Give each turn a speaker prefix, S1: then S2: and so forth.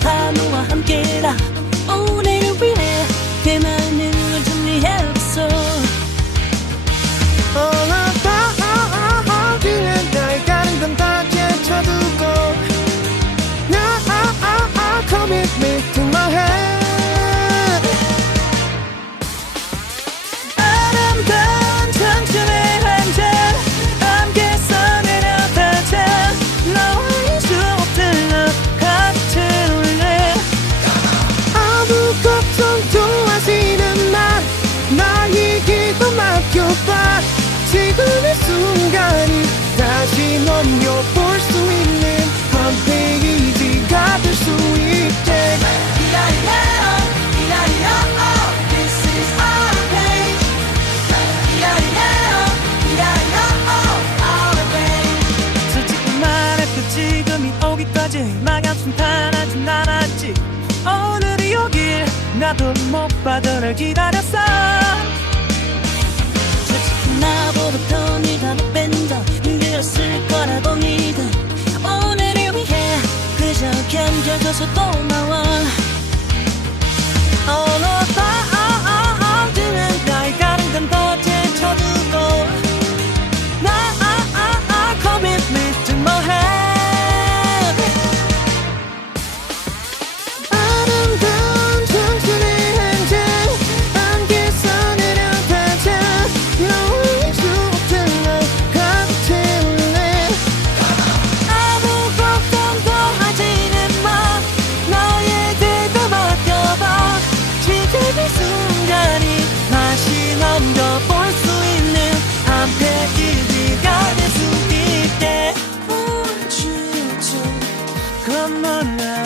S1: 타노와 함께라. 순탄하진 않았지. 오늘이 오길 나도 못 받아 널 기다렸어. 솔직히 나보다 네가 못 뺀다 힘들었을 거라고 믿어 오늘을 위해 그저 견뎌줘서 고마워. 어, All of Come on now.